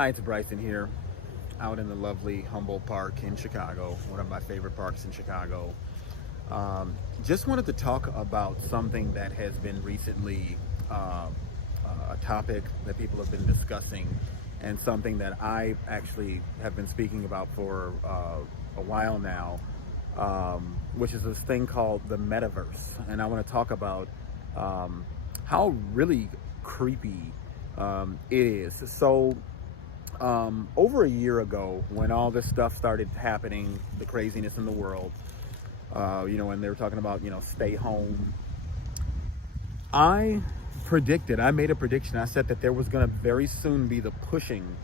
Hi, it's Bryson here, out in the lovely Humboldt Park in Chicago, one of my favorite parks in Chicago. Just wanted to talk about something that has been recently a topic that people have been discussing, and something that I actually have been speaking about for a while now, which is this thing called the Metaverse. And I want to talk about how really creepy it is. So, over a year ago, when all this stuff started happening, the craziness in the world, when they were talking about, stay home, I made a prediction. I said that there was going to very soon be the pushing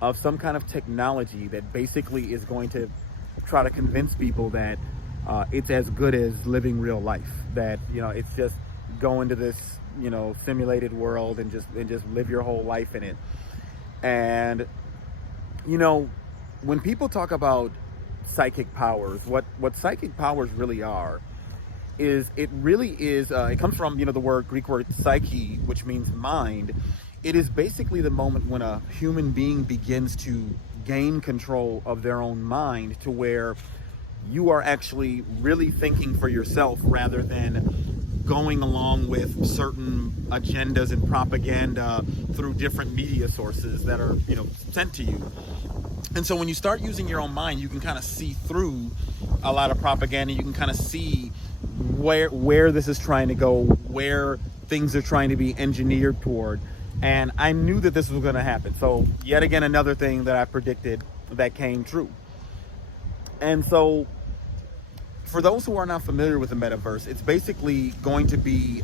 of some kind of technology that basically is going to try to convince people that it's as good as living real life, that, it's just go into this, simulated world and just live your whole life in it. And, when people talk about psychic powers, what psychic powers really are is it comes from, the Greek word psyche, which means mind. It is basically the moment when a human being begins to gain control of their own mind, to where you are actually really thinking for yourself rather than going along with certain agendas and propaganda through different media sources that are, sent to you. And so when you start using your own mind, you can kind of see through a lot of propaganda. You can kind of see where this is trying to go, where things are trying to be engineered toward. And I knew that this was going to happen. So yet again, another thing that I predicted that came true. And so for those who are not familiar with the metaverse, it's basically going to be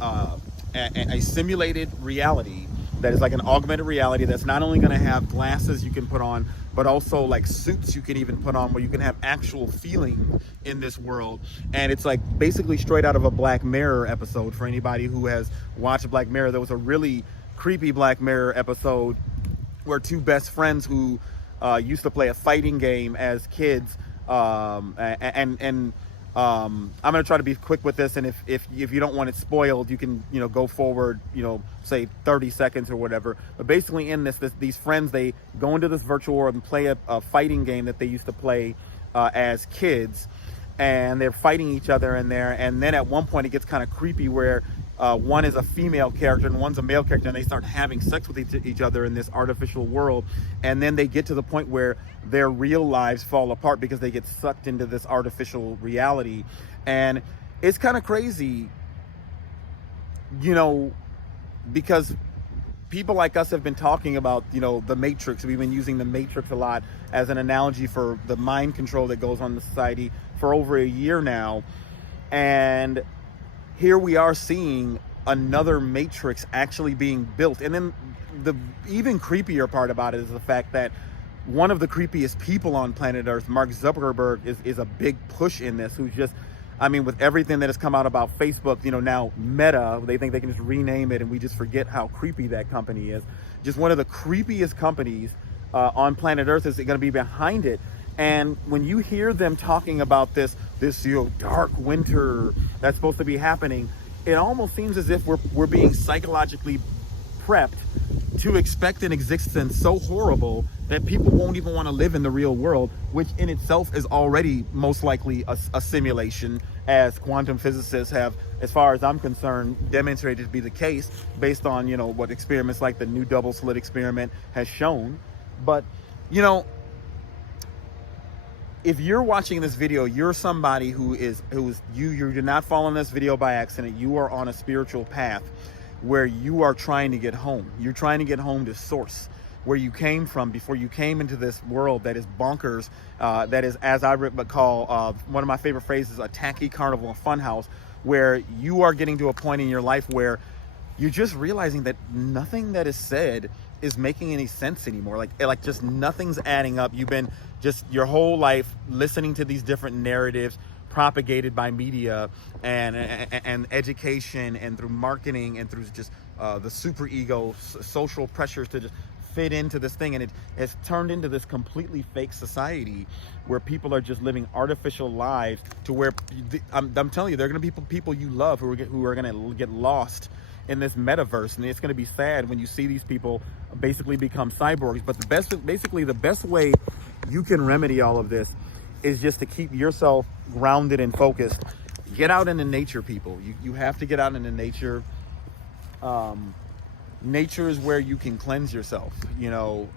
a simulated reality that is like an augmented reality that's not only going to have glasses you can put on, but also like suits you can even put on, where you can have actual feeling in this world. And it's like basically straight out of a Black Mirror episode. For anybody who has watched Black Mirror, there was a really creepy Black Mirror episode where two best friends who used to play a fighting game as kids, I'm going to try to be quick with this, and if you don't want it spoiled, you can go forward, say 30 seconds or whatever. But basically in these friends, they go into this virtual world and play a fighting game that they used to play as kids, and they're fighting each other in there. And then at one point it gets kind of creepy, where one is a female character and one's a male character, and they start having sex with each other in this artificial world. And then they get to the point where their real lives fall apart because they get sucked into this artificial reality. And it's kind of crazy, because people like us have been talking about, the Matrix. We've been using the Matrix a lot as an analogy for the mind control that goes on in the society for over a year now. And here we are seeing another Matrix actually being built. And then the even creepier part about it is the fact that one of the creepiest people on planet Earth, Mark Zuckerberg, is a big push in this, who's just, with everything that has come out about Facebook, now Meta, they think they can just rename it, and we just forget how creepy that company is. Just one of the creepiest companies on planet Earth is going to be behind it. And when you hear them talking about this dark winter that's supposed to be happening, it almost seems as if we're being psychologically prepped to expect an existence so horrible that people won't even want to live in the real world, which in itself is already most likely a simulation, as quantum physicists have, as far as I'm concerned, demonstrated to be the case based on, what experiments like the new double slit experiment has shown. But, if you're watching this video, you're somebody you're not following this video by accident. You are on a spiritual path where you are trying to get home. You're trying to get home to source, where you came from before you came into this world that is bonkers, that is, as I call, one of my favorite phrases, a tacky carnival and funhouse, where you are getting to a point in your life where you're just realizing that nothing that is said is making any sense anymore. Like just nothing's adding up. You've been just your whole life listening to these different narratives propagated by media and education, and through marketing, and through just the super ego, social pressures to just fit into this thing. And it has turned into this completely fake society where people are just living artificial lives, to where I'm telling you, there are going to be people you love who are going to get lost in this metaverse, and it's going to be sad when you see these people basically become cyborgs. But basically the best way you can remedy all of this is just to keep yourself grounded and focused. Get out into nature, people. You have to get out into nature. Nature is where you can cleanse yourself, you know,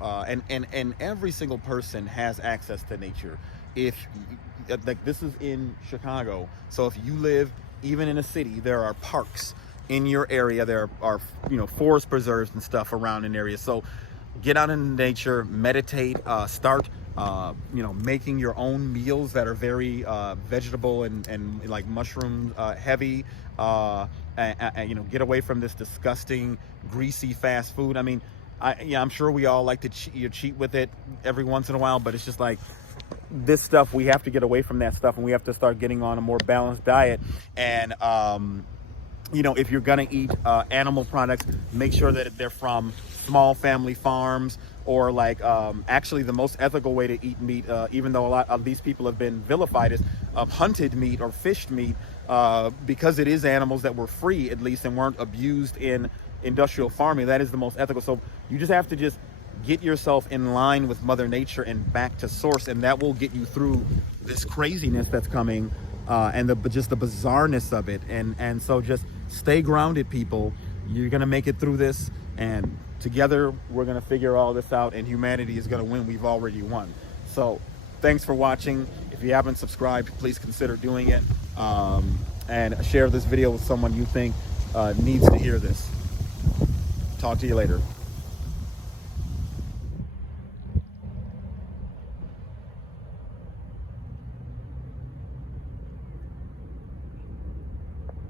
and every single person has access to nature. If like, this is in Chicago, so if you live even in a city, there are parks in your area. There are, you know, forest preserves and stuff around an area. So get out in nature, meditate, start you know, making your own meals that are very vegetable and like mushroom heavy. And, you know, get away from this disgusting, greasy fast food. I mean, I'm sure we all like to cheat with it every once in a while, but it's just like, this stuff, we have to get away from that stuff, and we have to start getting on a more balanced diet. And you know, if you're gonna eat animal products, make sure that they're from small family farms, or like actually the most ethical way to eat meat, even though a lot of these people have been vilified, is hunted meat or fished meat, because it is animals that were free, at least, and weren't abused in industrial farming. That is the most ethical. So you just have to just get yourself in line with Mother Nature and back to source, and that will get you through this craziness that's coming, and just the bizarreness of it. And so just stay grounded, people. You're gonna make it through this, and together we're gonna figure all this out, and humanity is gonna win. We've already won. So thanks for watching. If you haven't subscribed, please consider doing it, and share this video with someone you think needs to hear this. Talk to you later.